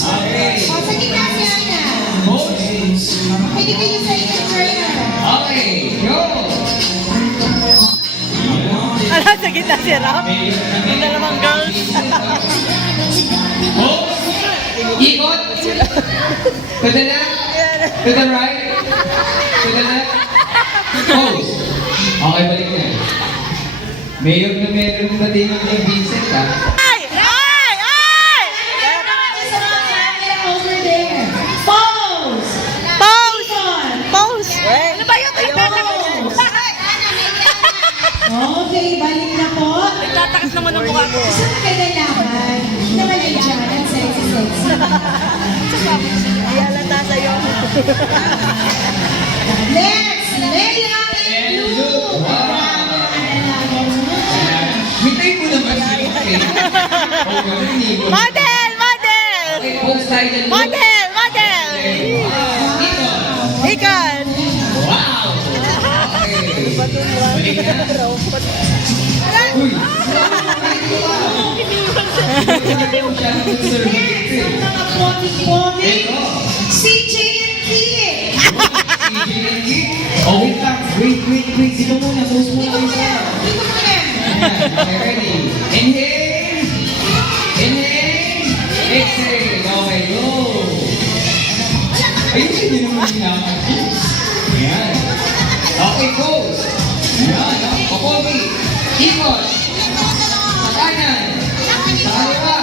Okay. O, sa gitna si Ana. Pose. Pwede kayo sa inyo trainer. Okay, go! Ano, sa gitna si Ram? Yung dalawang girls. Pose. Ikot. To the left. To the right. To the left. Pose. Okay, balik na. Mayor na meron na din yung Vincent, ha? Ay! Ay! Ay! Meron naman sa mga camera over there. Pose! Pose! Ikon! Pose! Ano ba yun? Pose! Okay, balik na po. Nagtatakas naman ang mukha ko. Gusto mo kayo nalaman na malayaan at sexy-sexy. Ay, alata sa'yo. Next, Leia and Lou. Mitay mo naman si okay. Oh, ganun eh. Model! Model! Okay, pose tayo dyan. Model! Model! Ikot. Ikan! Wow! Okay. Balik na. Uy! Hindi mo siya nag-serve. Next, ang mga pogi-pogi. Ito. CJ and Kid. Oh, wait lang. Wait. Dito muna. Pose muna kayo sa... Dito muna. Okay, ready? Inhale. Inhale. Exhale. Okay, go. Ayusin niyo naman yung naman. Ayan. Okay, pose. Ayan. Papogi. Ikot. Sa kanan. Sa kaliwa.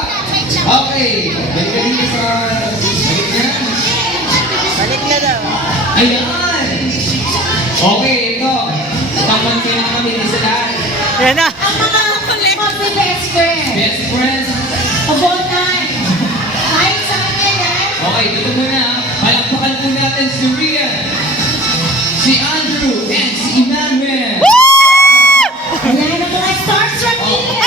Okay. Balik ka dito sa... Balik na. Balik na daw. Ayan. Okay, ito. Tamang kami sa lahat. Yan na. Ang mga best friend. Best friends. Of all time. Kahit sa kanya yan. Okay, dito muna. Palakpakan po natin si Rian, si Andrew, and si Emmanuel. Ayan ang mga starstruck Oh, here.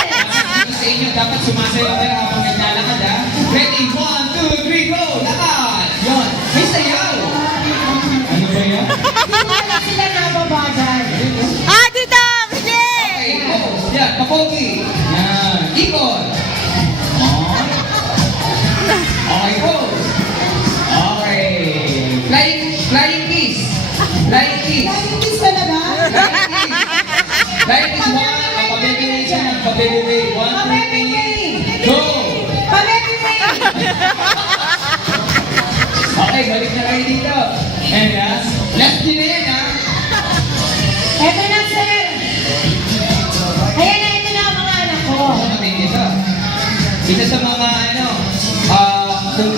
sa inyo, dapat sumasayaw kayo habang naglalakad, ha? Ready? 1, 2, 3, go! Lakad! Yun. May sayaw! Ano ba yan? Hindi wala sila nababagay. Ah, dito! Sige! Okay, pose. Yan, papogi. Yan. Ikot. On. Okay, pose. Okay. Flying kiss. Flying kiss. Dahil kiss talaga. Flying kiss. One. Pabebe siya. Pabebe. 1, 2, Pabebe 3. Go! Pabebe way. Okay, balik na kayo dito. And last din na yan, ha? Eto na, sir. Ayan na, ito na ang mga anak ko. Isa sa mga kung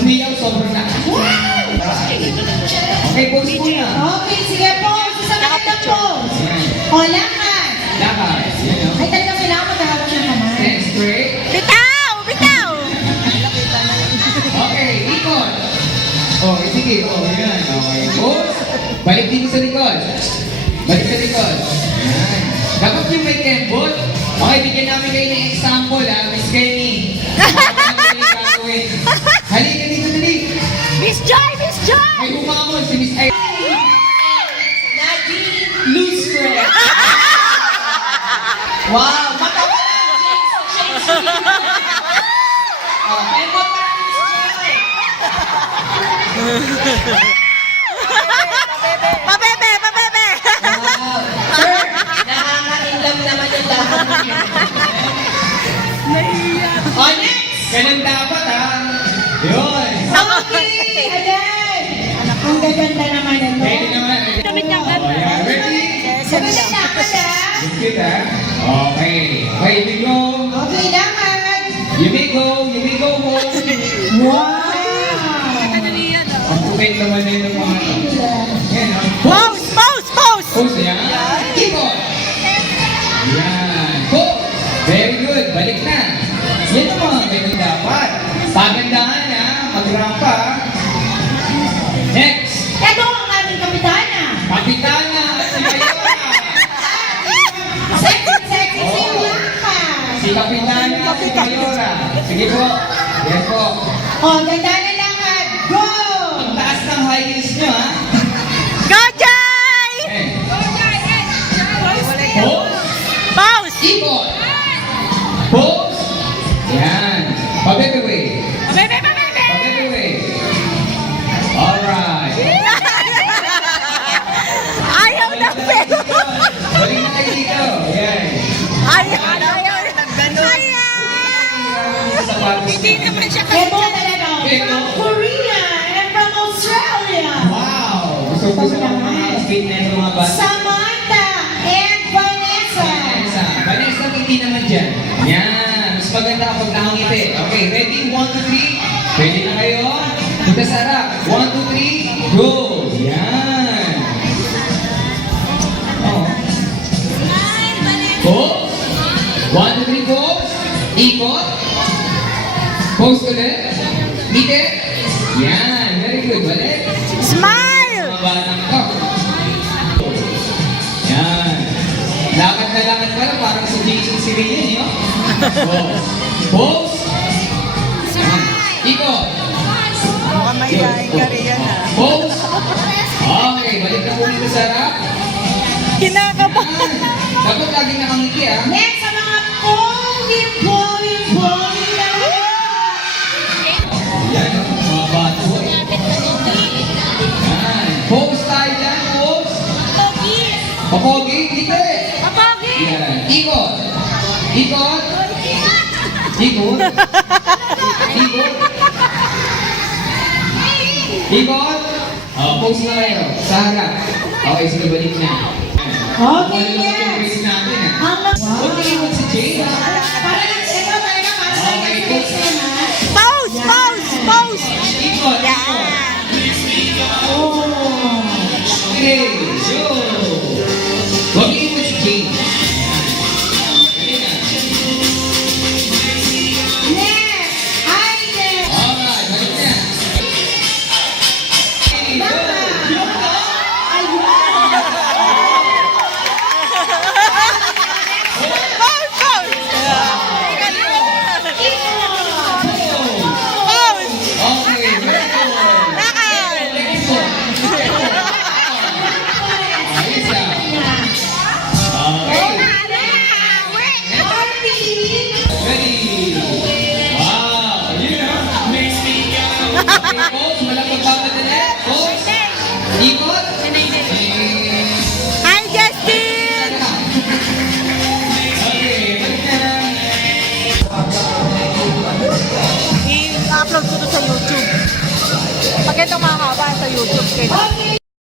humiyaw sobrang na. Okay, pose muna. Okay, sige po. Isa na ito po. O, lakad. Lakad. Yan, o. Ay, talaga kailangan magkakaroon ng kamay. Then straight. Bitaw! Bitaw! Okay, ikot. Oh, sige. Oh, yan. Okay, pose. Balik dito sa likod. Balik sa likod. Yan. Dapat yung may kembot. Okay, bigyan namin kayo ng example, ha? Miss Kenny. Halika dito, dali. Miss Joy! Miss Joy! May umamon si Miss Ay. Loose friend. Wow, matawa na. Oh, kembot pa rin, Miss Joy. Pabebe! Pabebe! Wow. Sir, nakaka-inlove naman yung lahat. Nahiya. Oh, next! Ganun dapat, ha? Yun. Okay, ayan. Ang gaganda naman ito. Ready naman. Ready? Damit niyang Oh, yeah. Ready? Okay, lakad ah. Good, ha? Okay. Okay, you may go. Okay, lakad. You may go. You may go home. Wow. Ang kupit naman na yun ng mga ito. Yan, ha? Pose! Pose! Pose! Pose, yan. Keep on. Yan. Go. Very good. Balik na. Yan ang mga ganyan dapat. Pagandahan, ha? Mag-rampa, ha? Next. Ito ang aming kapitana. Kapitana. Si Mayora. Sexy, sexy, si Blanca. Si Kapitana. Si Mayora. Sige po. Yes po. Oh, ganda na lakad. Go! Ang taas ng high heels nyo, ha? Go, Joy! Okay. Pose. Pose! Ikot. Pose. Yan. Pabebe way. Pabebe! sweet na itong mga bata. Samantha and Vanessa. Vanessa, hindi naman dyan. Yan. Mas maganda kapag nakangiti. Okay, ready? 1, 2, 3. Ready na kayo? Punta sa harap. 1, 2, 3. Go! Yan. Oh. Pose. 1, 2, 3, pose. Ikot. Pose ulit. Ngiti. Yan. Very good. Balik. Smile! Mga batang to. Yan. Lakad na lakad pala, parang si Jason Sirillian, yun. Pose. Yan. Ikot. Mukhang may kain ka rin yan, ha? Pose. Okay, balik na po dito sa harap. Kinakabahan. Dapat lagi nakangiti, ah. Next, sa mga bowling na Yan, mga bata po. Yan. Pose tayo dyan, pose. Papogi, dito eh. Yan. Ikot. Ikot. Ikot. Ikot. Ikot. Pose na kayo. Sa harap. Okay, sige, balik na. Okay, Wala lang yes. yung face natin, ah. Ang Huwag na iwan si Jay. Okay, pose. Pause! Pause! Pause! Ikot. Ikot. Okay, go. Huwag na iwan si Jay. Dali na. Alright, balik na. Okay, go. Go. Pause! Pause! Pause! Okay, very good. Lakad! Next one. Ayos na. Okay. Ready? Wow! Yun ah. Okay, pose. Walang magpapadali. Pose. Ikot. Hi, Justin! Okay, balik na. I-upload ko to sa YouTube. Pag ito mahaba sa YouTube, kailangan.